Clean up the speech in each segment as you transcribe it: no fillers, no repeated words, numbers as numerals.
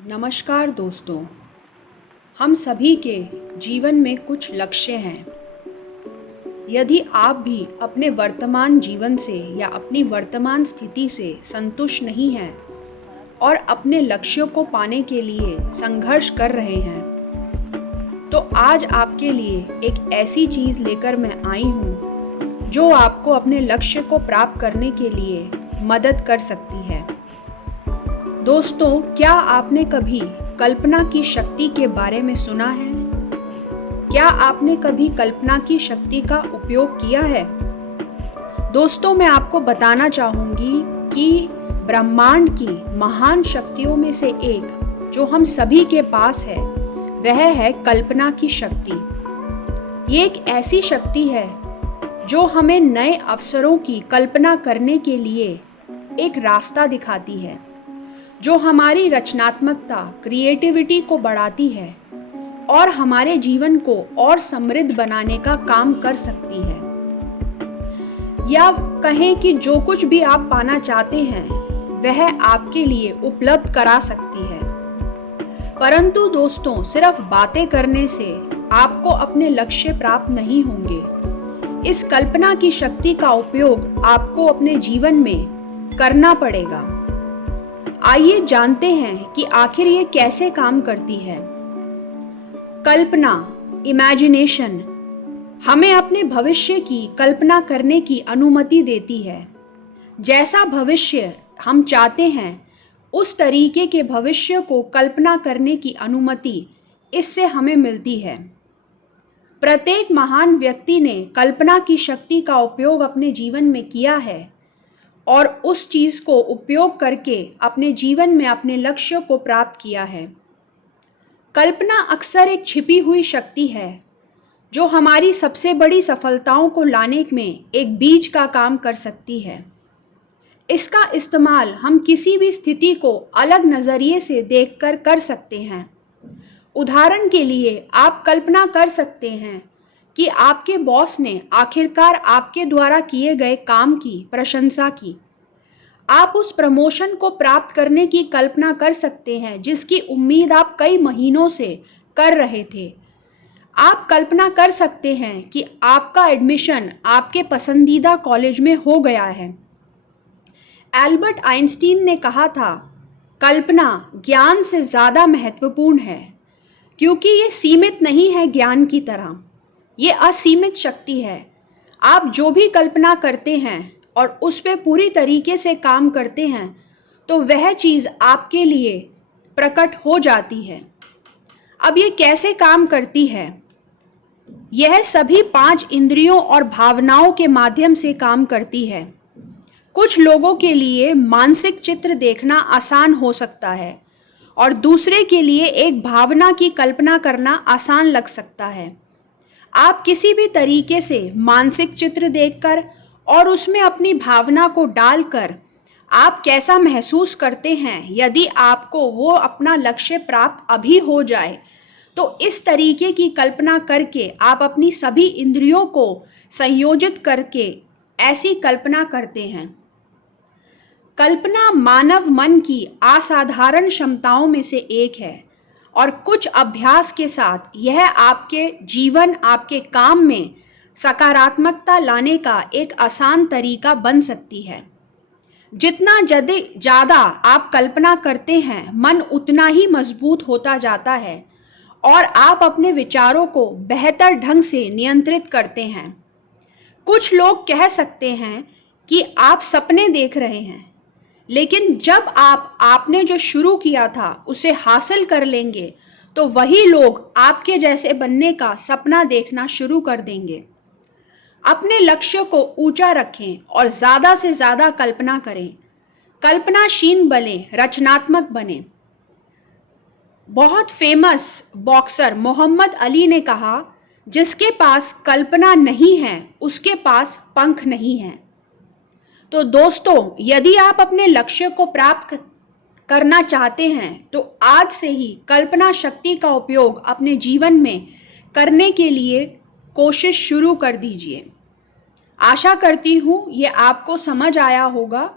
नमस्कार दोस्तों। हम सभी के जीवन में कुछ लक्ष्य हैं। यदि आप भी अपने वर्तमान जीवन से या अपनी वर्तमान स्थिति से संतुष्ट नहीं हैं और अपने लक्ष्यों को पाने के लिए संघर्ष कर रहे हैं, तो आज आपके लिए एक ऐसी चीज़ लेकर मैं आई हूँ जो आपको अपने लक्ष्य को प्राप्त करने के लिए मदद कर सकती है। दोस्तों, क्या आपने कभी कल्पना की शक्ति के बारे में सुना है? क्या आपने कभी कल्पना की शक्ति का उपयोग किया है? दोस्तों, मैं आपको बताना चाहूँगी कि ब्रह्मांड की महान शक्तियों में से एक जो हम सभी के पास है, वह है कल्पना की शक्ति। ये एक ऐसी शक्ति है जो हमें नए अवसरों की कल्पना करने के लिए एक रास्ता दिखाती है, जो हमारी रचनात्मकता, क्रिएटिविटी को बढ़ाती है और हमारे जीवन को और समृद्ध बनाने का काम कर सकती है। या कहें कि जो कुछ भी आप पाना चाहते हैं, वह आपके लिए उपलब्ध करा सकती है। परंतु दोस्तों, सिर्फ बातें करने से आपको अपने लक्ष्य प्राप्त नहीं होंगे। इस कल्पना की शक्ति का उपयोग आपको अपने जीवन में करना पड़ेगा। आइए जानते हैं कि आखिर ये कैसे काम करती है। कल्पना, इमेजिनेशन, हमें अपने भविष्य की कल्पना करने की अनुमति देती है। जैसा भविष्य हम चाहते हैं, उस तरीके के भविष्य को कल्पना करने की अनुमति इससे हमें मिलती है। प्रत्येक महान व्यक्ति ने कल्पना की शक्ति का उपयोग अपने जीवन में किया है और उस चीज़ को उपयोग करके अपने जीवन में अपने लक्ष्य को प्राप्त किया है। कल्पना अक्सर एक छिपी हुई शक्ति है जो हमारी सबसे बड़ी सफलताओं को लाने में एक बीज का काम कर सकती है। इसका इस्तेमाल हम किसी भी स्थिति को अलग नज़रिए से देखकर कर सकते हैं। उदाहरण के लिए, आप कल्पना कर सकते हैं कि आपके बॉस ने आखिरकार आपके द्वारा किए गए काम की प्रशंसा की। आप उस प्रमोशन को प्राप्त करने की कल्पना कर सकते हैं जिसकी उम्मीद आप कई महीनों से कर रहे थे। आप कल्पना कर सकते हैं कि आपका एडमिशन आपके पसंदीदा कॉलेज में हो गया है। एल्बर्ट आइंस्टीन ने कहा था, कल्पना ज्ञान से ज़्यादा महत्वपूर्ण है क्योंकि ये सीमित नहीं है ज्ञान की तरह। ये असीमित शक्ति है। आप जो भी कल्पना करते हैं और उस पे पूरी तरीके से काम करते हैं, तो वह चीज़ आपके लिए प्रकट हो जाती है। अब ये कैसे काम करती है? यह सभी 5 इंद्रियों और भावनाओं के माध्यम से काम करती है। कुछ लोगों के लिए मानसिक चित्र देखना आसान हो सकता है और दूसरे के लिए एक भावना की कल्पना करना आसान लग सकता है। आप किसी भी तरीके से मानसिक चित्र देखकर और उसमें अपनी भावना को डालकर आप कैसा महसूस करते हैं, यदि आपको वो अपना लक्ष्य प्राप्त अभी हो जाए, तो इस तरीके की कल्पना करके आप अपनी सभी इंद्रियों को संयोजित करके ऐसी कल्पना करते हैं। कल्पना मानव मन की असाधारण क्षमताओं में से एक है और कुछ अभ्यास के साथ यह आपके जीवन, आपके काम में सकारात्मकता लाने का एक आसान तरीका बन सकती है। जितना ज़्यादा आप कल्पना करते हैं, मन उतना ही मजबूत होता जाता है और आप अपने विचारों को बेहतर ढंग से नियंत्रित करते हैं। कुछ लोग कह सकते हैं कि आप सपने देख रहे हैं, लेकिन जब आपने जो शुरू किया था उसे हासिल कर लेंगे, तो वही लोग आपके जैसे बनने का सपना देखना शुरू कर देंगे। अपने लक्ष्य को ऊंचा रखें और ज़्यादा से ज़्यादा कल्पना करें। कल्पनाशील बने, रचनात्मक बने। बहुत फेमस बॉक्सर मोहम्मद अली ने कहा, जिसके पास कल्पना नहीं है उसके पास पंख नहीं है। तो दोस्तों, यदि आप अपने लक्ष्य को प्राप्त करना चाहते हैं, तो आज से ही कल्पना शक्ति का उपयोग अपने जीवन में करने के लिए कोशिश शुरू कर दीजिए। आशा करती हूँ ये आपको समझ आया होगा।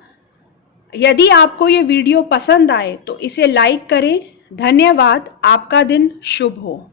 यदि आपको ये वीडियो पसंद आए तो इसे लाइक करें, धन्यवाद। आपका दिन शुभ हो।